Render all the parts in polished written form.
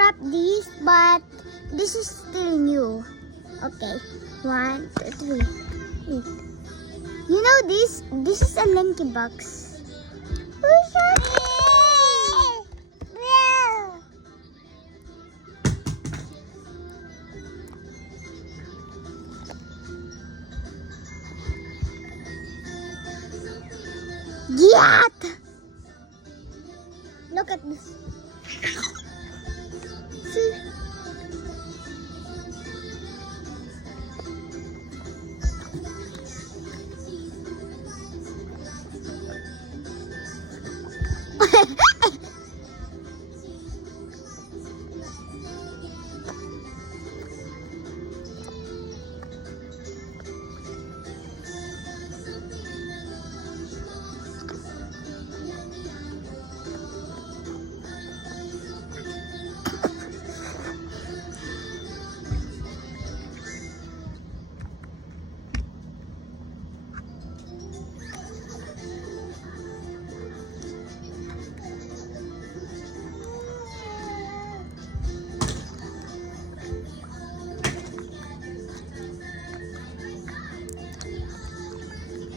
wrap this, but this is still new. Okay, 1, 2, 3. Wait. You know this? This is a Linky box. Who's that? Giat! Look at this. See?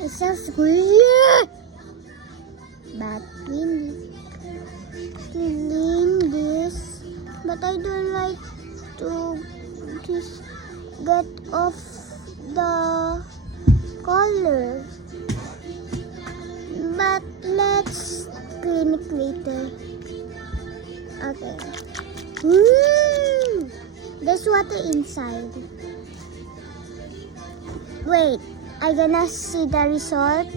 It's so squishy. But we clean this. But I don't like to just get off the color. But let's clean it later. Okay. There's water inside. Wait, I'm gonna see the results.